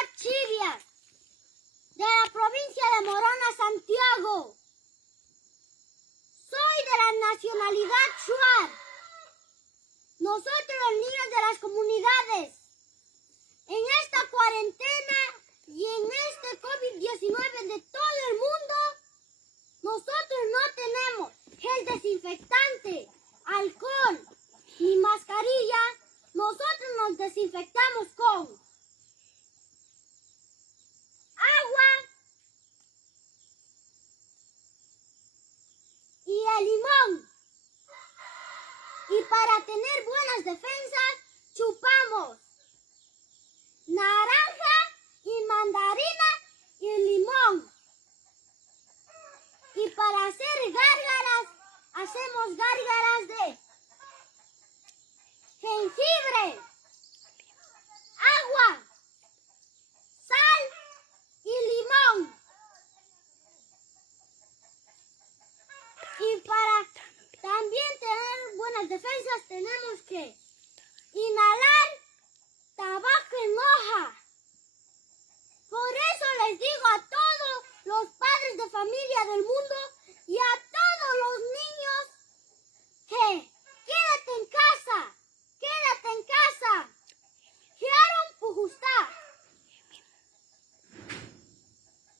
nacionalidad Chirias, de la provincia de Morona, Santiago. Soy de la nacionalidad Shuar. Nosotros los niños de las comunidades, en esta cuarentena y en este COVID-19 de todo el mundo, nosotros no tenemos gel desinfectante, alcohol ni mascarilla. Nosotros nos desinfectamos con agua y el limón. Y para tener buenas defensas, chupamos naranja y mandarina y limón. Y para hacer gárgaras, hacemos gárgaras de jengibre, agua, sal y limón. Y para también tener buenas defensas tenemos que inhalar